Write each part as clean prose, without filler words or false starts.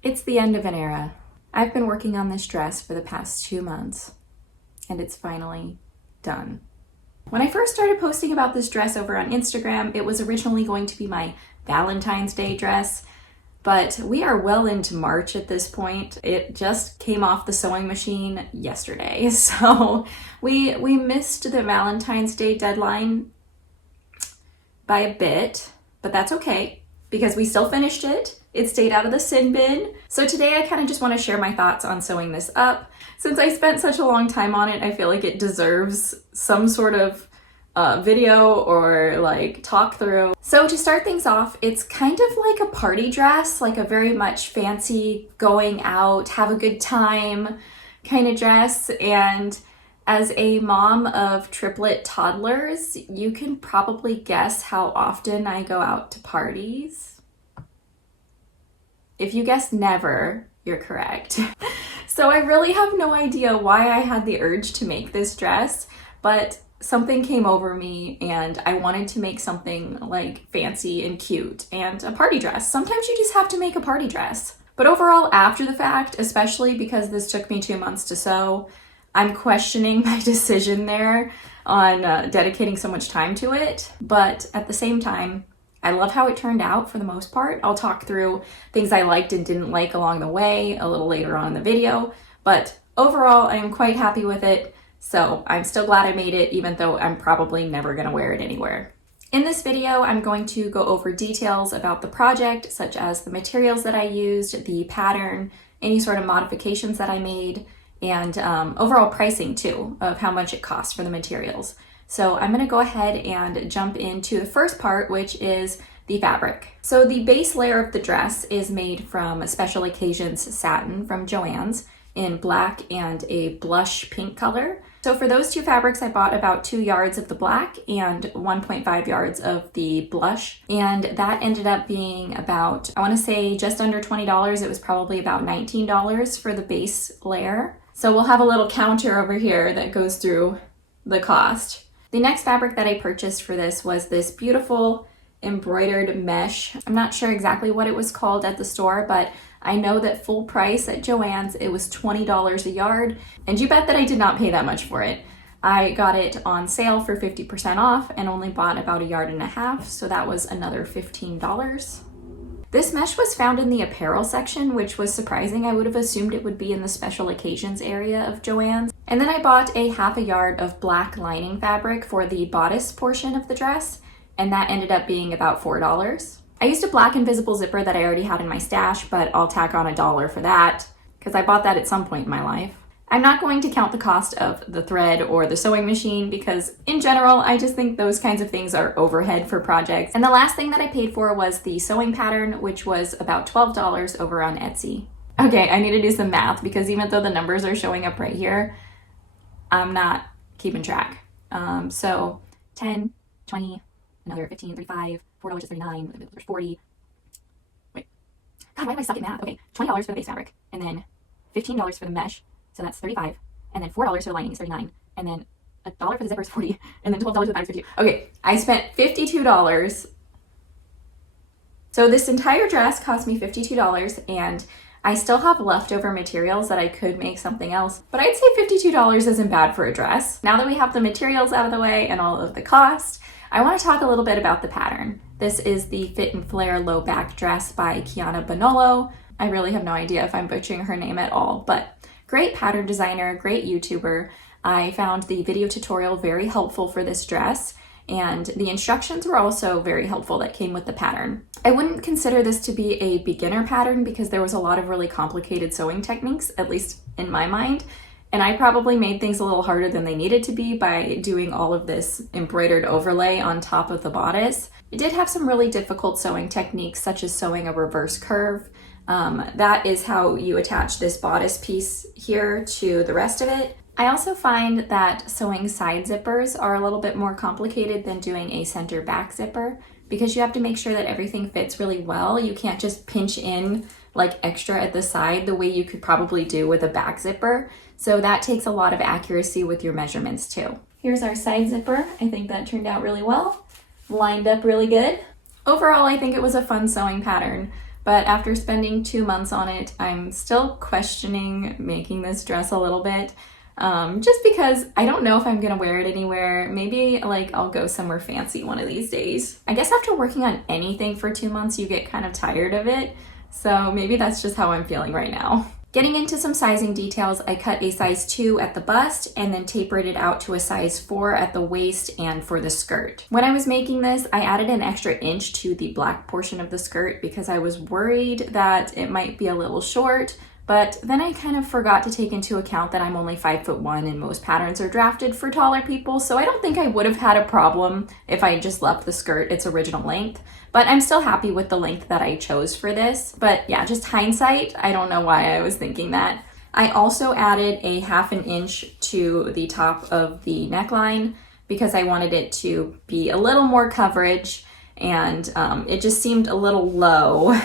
It's the end of an era. I've been working on this dress for the past 2 months, and it's finally done. When I first started posting about this dress over on Instagram, it was originally going to be my Valentine's Day dress, but we are well into March at this point. It just came off the sewing machine yesterday, so we missed the Valentine's Day deadline by a bit, but that's okay because we still finished it. It stayed out of the sin bin. So today I kind of just want to share my thoughts on sewing this up. Since I spent such a long time on it, I feel like it deserves some sort of video or like talk through. So to start things off, it's kind of like a party dress, like a very much fancy going out, have a good time kind of dress. And as a mom of triplet toddlers, you can probably guess how often I go out to parties. If you guessed never, you're correct. So I really have no idea why I had the urge to make this dress, but something came over me and I wanted to make something like fancy and cute and a party dress. Sometimes you just have to make a party dress. But overall, after the fact, especially because this took me 2 months to sew, I'm questioning my decision there on dedicating so much time to it. But at the same time, I love how it turned out for the most part. I'll talk through things I liked and didn't like along the way a little later on in the video, but overall I am quite happy with it. So I'm still glad I made it, even though I'm probably never gonna wear it anywhere. In this video, I'm going to go over details about the project, such as the materials that I used, the pattern, any sort of modifications that I made, and overall pricing too, of how much it cost for the materials. So I'm gonna go ahead and jump into the first part, which is the fabric. So the base layer of the dress is made from Special Occasions satin from Joann's in black and a blush pink color. So for those two fabrics, I bought about 2 yards of the black and 1.5 yards of the blush. And that ended up being about, I wanna say just under $20. It was probably about $19 for the base layer. So we'll have a little counter over here that goes through the cost. The next fabric that I purchased for this was this beautiful embroidered mesh. I'm not sure exactly what it was called at the store, but I know that full price at Joann's, it was $20 a yard, and you bet that I did not pay that much for it. I got it on sale for 50% off and only bought about 1.5 yards, so that was another $15. This mesh was found in the apparel section, which was surprising. I would have assumed it would be in the special occasions area of Joann's. And then I bought a 1/2 yard of black lining fabric for the bodice portion of the dress, and that ended up being about $4. I used a black invisible zipper that I already had in my stash, but I'll tack on $1 for that, because I bought that at some point in my life. I'm not going to count the cost of the thread or the sewing machine because in general, I just think those kinds of things are overhead for projects. And the last thing that I paid for was the sewing pattern, which was about $12 over on Etsy. Okay, I need to do some math because even though the numbers are showing up right here, I'm not keeping track. So 10, 20, another 15, 35, $4 is 39, there's 40. Wait, God, why do I suck at math? Okay, $20 for the base fabric, and then $15 for the mesh. So that's 35, and then $4 for the lining is 39, and then $1 for the zipper is 40, and then $12 for the pattern is 52. Okay, I spent $52. So this entire dress cost me $52, and I still have leftover materials that I could make something else, but I'd say $52 isn't bad for a dress. Now that we have the materials out of the way and all of the cost, I want to talk a little bit about the pattern. This is the Fit and Flare low back dress by Kiana Bonolo. I really have no idea if I'm butchering her name at all, but great pattern designer, great YouTuber. I found the video tutorial very helpful for this dress, and the instructions were also very helpful that came with the pattern. I wouldn't consider this to be a beginner pattern because there was a lot of really complicated sewing techniques, at least in my mind, and I probably made things a little harder than they needed to be by doing all of this embroidered overlay on top of the bodice. It did have some really difficult sewing techniques, such as sewing a reverse curve. That is how you attach this bodice piece here to the rest of it. I also find that sewing side zippers are a little bit more complicated than doing a center back zipper because you have to make sure that everything fits really well. You can't just pinch in like extra at the side the way you could probably do with a back zipper. So that takes a lot of accuracy with your measurements too. Here's our side zipper. I think that turned out really well. Lined up really good. Overall, I think it was a fun sewing pattern, but after spending 2 months on it, I'm still questioning making this dress a little bit. Just because I don't know if I'm gonna wear it anywhere. Maybe like I'll go somewhere fancy one of these days. I guess after working on anything for 2 months, you get kind of tired of it. So maybe that's just how I'm feeling right now. Getting into some sizing details, I cut a size 2 at the bust and then tapered it out to a size 4 at the waist and for the skirt. When I was making this, I added an extra inch to the black portion of the skirt because I was worried that it might be a little short. But then I kind of forgot to take into account that I'm only 5'1" and most patterns are drafted for taller people, so I don't think I would have had a problem if I just left the skirt its original length. But I'm still happy with the length that I chose for this. But yeah, just hindsight, I don't know why I was thinking that. I also added a 1/2 inch to the top of the neckline because I wanted it to be a little more coverage, and it just seemed a little low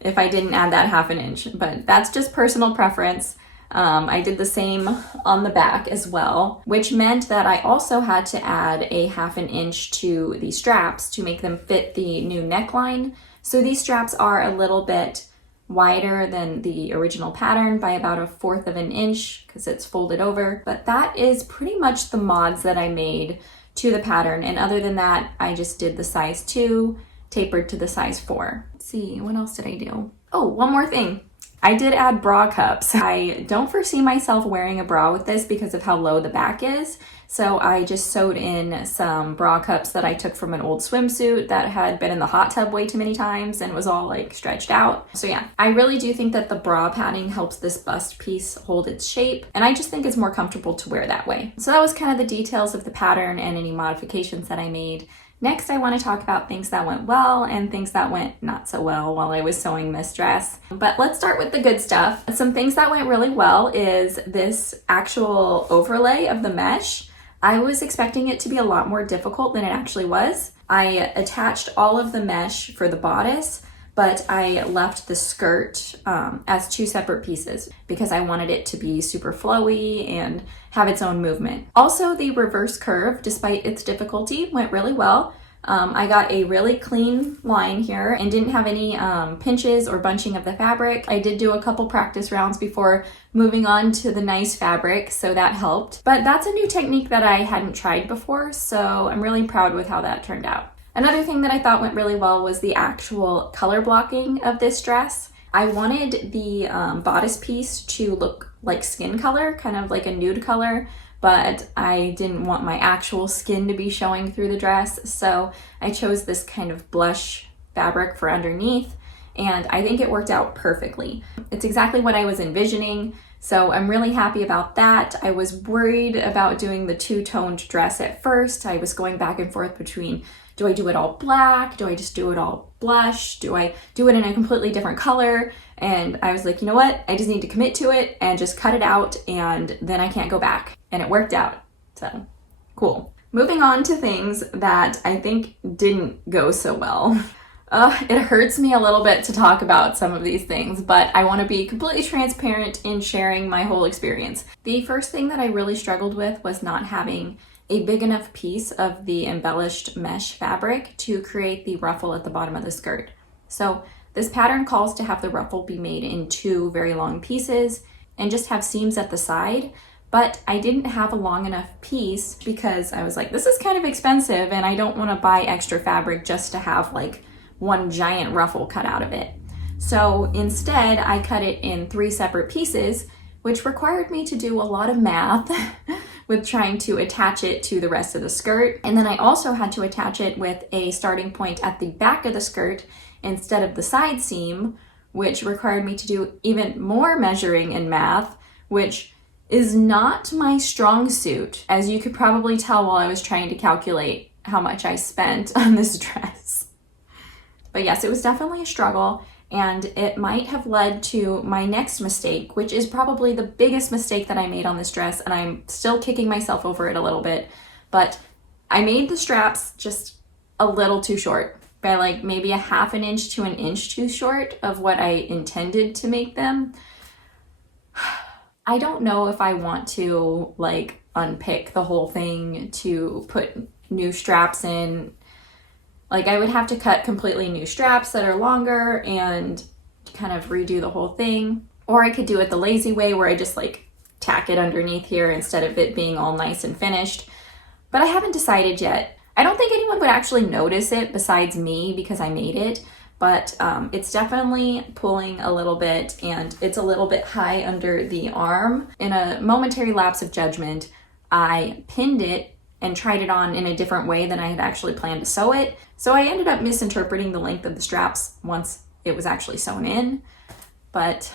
if I didn't add that 1/2 inch, but that's just personal preference. I did the same on the back as well, which meant that I also had to add a 1/2 inch to the straps to make them fit the new neckline. So these straps are a little bit wider than the original pattern by about 1/4 inch because it's folded over, but that is pretty much the mods that I made to the pattern. And other than that, I just did the size 2, tapered to the size 4. Let's see, what else did I do? Oh, one more thing. I did add bra cups. I don't foresee myself wearing a bra with this because of how low the back is. So I just sewed in some bra cups that I took from an old swimsuit that had been in the hot tub way too many times and was all like stretched out. So yeah, I really do think that the bra padding helps this bust piece hold its shape, and I just think it's more comfortable to wear that way. So that was kind of the details of the pattern and any modifications that I made. Next, I want to talk about things that went well and things that went not so well while I was sewing this dress. But let's start with the good stuff. Some things that went really well is this actual overlay of the mesh. I was expecting it to be a lot more difficult than it actually was. I attached all of the mesh for the bodice, but I left the skirt as 2 separate pieces because I wanted it to be super flowy and have its own movement. Also, the reverse curve, despite its difficulty, went really well. I got a really clean line here and didn't have any pinches or bunching of the fabric. I did do a couple practice rounds before moving on to the nice fabric, so that helped. But that's a new technique that I hadn't tried before, so I'm really proud with how that turned out. Another thing that I thought went really well was the actual color blocking of this dress. I wanted the bodice piece to look like skin color, kind of like a nude color, but I didn't want my actual skin to be showing through the dress, so I chose this kind of blush fabric for underneath, and I think it worked out perfectly. It's exactly what I was envisioning, so I'm really happy about that. I was worried about doing the two-toned dress at first. I was going back and forth between, do I do it all black? Do I just do it all blush? Do I do it in a completely different color? And I was like, you know what? I just need to commit to it and just cut it out, and then I can't go back. And it worked out. So cool. Moving on to things that I think didn't go so well. It hurts me a little bit to talk about some of these things, but I want to be completely transparent in sharing my whole experience. The first thing that I really struggled with was not having a big enough piece of the embellished mesh fabric to create the ruffle at the bottom of the skirt. So this pattern calls to have the ruffle be made in 2 very long pieces and just have seams at the side, but I didn't have a long enough piece because I was like, this is kind of expensive and I don't want to buy extra fabric just to have like one giant ruffle cut out of it. So instead, I cut it in 3 separate pieces, which required me to do a lot of math with trying to attach it to the rest of the skirt. And then I also had to attach it with a starting point at the back of the skirt instead of the side seam, which required me to do even more measuring and math, which is not my strong suit, as you could probably tell while I was trying to calculate how much I spent on this dress. But yes, it was definitely a struggle, and it might have led to my next mistake, which is probably the biggest mistake that I made on this dress, and I'm still kicking myself over it a little bit. But I made the straps just a little too short, by like maybe 1/2 inch to 1 inch too short of what I intended to make them. I don't know if I want to like unpick the whole thing to put new straps in. Like I would have to cut completely new straps that are longer and kind of redo the whole thing. Or I could do it the lazy way where I just like tack it underneath here instead of it being all nice and finished. But I haven't decided yet. I don't think anyone would actually notice it besides me because I made it, but it's definitely pulling a little bit and it's a little bit high under the arm. In a momentary lapse of judgment, I pinned it and tried it on in a different way than I had actually planned to sew it. So I ended up misinterpreting the length of the straps once it was actually sewn in. But,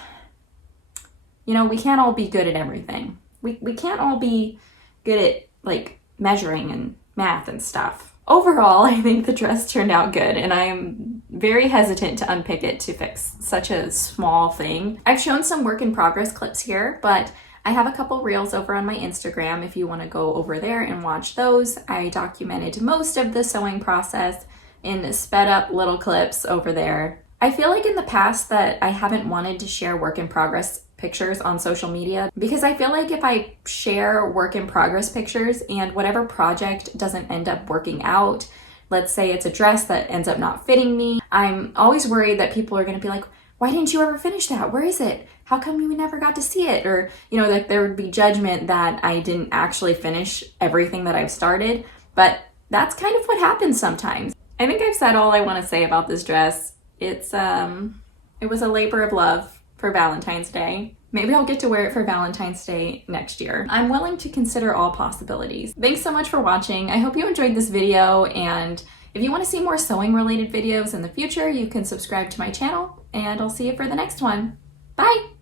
you know, we can't all be good at everything. We can't all be good at like measuring and math and stuff. Overall, I think the dress turned out good, and I am very hesitant to unpick it to fix such a small thing. I've shown some work in progress clips here, but I have a couple reels over on my Instagram if you want to go over there and watch those. I documented most of the sewing process in sped up little clips over there. I feel like in the past that I haven't wanted to share work in progress pictures on social media because I feel like if I share work in progress pictures and whatever project doesn't end up working out, let's say it's a dress that ends up not fitting me, I'm always worried that people are going to be like, why didn't you ever finish that? Where is it? How come you never got to see it? Or, you know, like there would be judgment that I didn't actually finish everything that I've started. But that's kind of what happens sometimes. I think I've said all I want to say about this dress. It was a labor of love for Valentine's Day. Maybe I'll get to wear it for Valentine's Day next year. I'm willing to consider all possibilities. Thanks so much for watching. I hope you enjoyed this video, and if you want to see more sewing related videos in the future, you can subscribe to my channel, and I'll see you for the next one. Bye!